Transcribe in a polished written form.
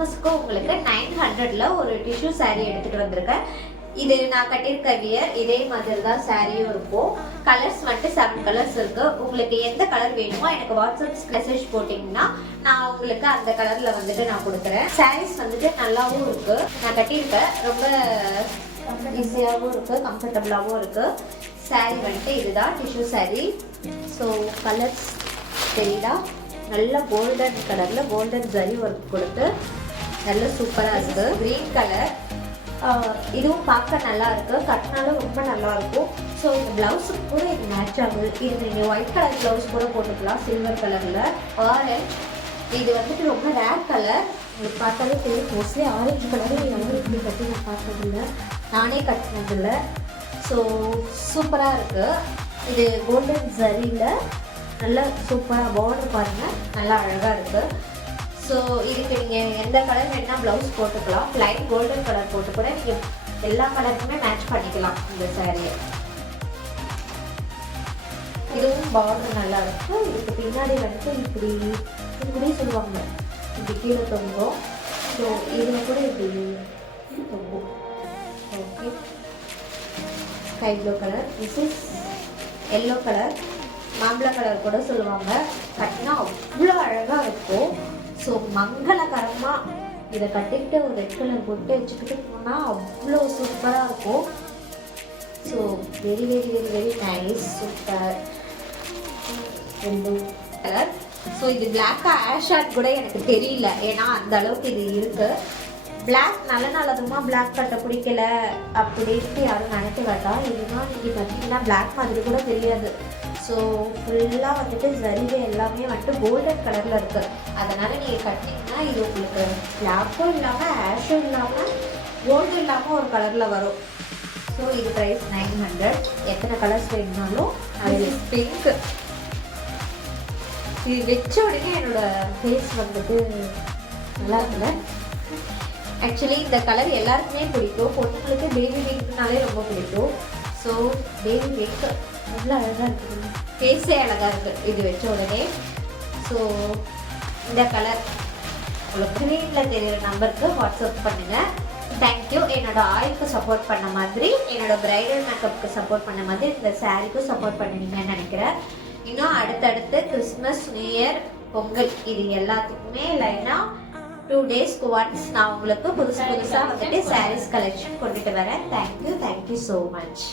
கிறிஸ்மஸ்க்கு உங்களுக்கு 900ல ஒரு டிஷ்யூ saree எடுத்துட்டு வந்திருக்கேன். இது நான் கட்டியிருக்க வியர் இதே மாதிரி தான் சாரியும் இருக்கும். கலர்ஸ் வந்துட்டு 7 கலர்ஸ் இருக்கு. உங்களுக்கு எந்த கலர் வேணுமோ எனக்கு வாட்ஸ்அப் மெசேஜ் போட்டிங்கன்னா நான் உங்களுக்கு அந்த கலர்ல வந்துட்டு நான் கொடுக்குறேன். சாரீஸ் வந்துட்டு நல்லாவும் இருக்கு. நான் கட்டியிருக்கேன், ரொம்ப ஈஸியாகவும் இருக்கு, கம்ஃபர்டபுளாகவும் இருக்கு. சாரீ வந்துட்டு இதுதான் டிஷ்யூ சாரீ. ஸோ கலர்ஸ் தெரியுதா? நல்ல கோல்டன் கலர்ல கோல்டன் ஜரி ஒர்க் கொடுத்து நல்ல சூப்பராக இருக்கு. கிரீன் கலர், இதுவும் பார்க்க நல்லா இருக்கு, கட்டினாலும் ரொம்ப நல்லா இருக்கும். ஸோ இந்த பிளவுஸுக்கு கூட இது மேட்ச் ஆகுது. இது நீங்கள் ஒயிட் கலர் பிளவுஸ் கூட போட்டுக்கலாம், சில்வர் கலரில். ஆரஞ்ச், இது வந்துட்டு ரொம்ப ரேர் கலர், உங்களுக்கு பார்த்தாலே தெரியும். மோஸ்ட்லி ஆரஞ்சு கலரு யாரும் இப்படி கட்டி நான் பார்த்ததில்லை, நானே கட்டினதில்லை. ஸோ சூப்பராக இருக்குது. இது கோல்டன் ஜரியில் நல்லா சூப்பராக பார்டர் பாருங்கள், நல்லா அழகாக இருக்குது. ஸோ இதுக்கு நீங்கள் எந்த கலர் வேணா ப்ளவுஸ் போட்டுக்கலாம். லைட் கோல்டன் கலர் போட்டு கூட நீங்கள் எல்லா கலருக்குமே மேட்ச் பண்ணிக்கலாம் இந்த சாரியை. இதுவும் பார்டர் நல்லா இருக்கும். இதுக்கு பின்னாடி வந்துட்டு இப்படி சொல்லுவாங்க, இப்படி கீழே தொங்கும். ஸோ இதில் கூட இப்படி தொங்கும். Okay, sky blue colour, this is yellow colour, மாம்பழ கலர் கூட சொல்லுவாங்க. கட்டினா அவ்வளோ அழகாக இருக்கும். ஸோ மங்களகரமாக இதை கட்டிக்கிட்டு ஒரு ரெட் கலர் போட்டு வச்சுக்கிட்டு போனால் அவ்வளோ சூப்பராக இருக்கும். So very very very very nice, super colour. So இது பிளாக்காக ஆஷாட் கூட எனக்கு தெரியல, ஏன்னா அந்த அளவுக்கு இது இருக்குது. பிளாக் நல்லதுமா பிளாக் கட்ட பிடிக்கல அப்படின்ட்டு யாரும் நினைக்க வேண்டாம். இதுதான் நீங்கள் பார்த்தீங்கன்னா பிளாக் மாதிரி கூட தெரியாது. ஸோ ஃபுல்லாக வந்துட்டு ஜரிகை எல்லாமே வந்துட்டு கோல்டன் கலரில் இருக்குது. அதனால் நீங்கள் கட்டிங்கன்னா இது உங்களுக்கு பிளாக்கும் இல்லாமல் ஆஷும் இல்லாமல் கோல்டும் இல்லாமல் ஒரு கலரில் வரும். ஸோ இது ப்ரைஸ் 900. எத்தனை கலர்ஸ் வேணுனாலும் அது பிங்க். இது வச்ச உடனே என்னோடய ஃபேஸ் வந்துட்டு நல்லா இருக்குல்ல. ஆக்சுவலி இந்த கலர் எல்லாருக்குமே பிடிக்கும். பொண்ணுங்களுக்கு பேபி பிங்க்னாலே ரொம்ப பிடிக்கும். ஸோ பேபி பிங்க் எவ்வளோ அழகாக இருக்குது, ஃபேஸே அழகாக இருக்குது இது வச்ச உடனே. ஸோ இந்த கலர் உங்களுக்கு ஸ்க்ரீனில் தெரிகிற நம்பருக்கு வாட்ஸ்அப் பண்ணுங்கள். தேங்க்யூ. என்னோட ஆயிலுக்கு சப்போர்ட் பண்ண மாதிரி, என்னோட பிரைடல் மேக்கப்புக்கு சப்போர்ட் பண்ண மாதிரி இந்த சாரீக்கும் சப்போர்ட் பண்ணுவீங்கன்னு நினைக்கிறேன். இன்னும் அடுத்தடுத்து கிறிஸ்மஸ், நியூ இயர், பொங்கல் இது எல்லாத்துக்குமே லைனாக 2 டேஸ்க்கு ஒன்ஸ் நான் உங்களுக்கு புதுசாக வந்துட்டு சாரீஸ் கலெக்ஷன் கொண்டுட்டு வரேன். Thank you so much.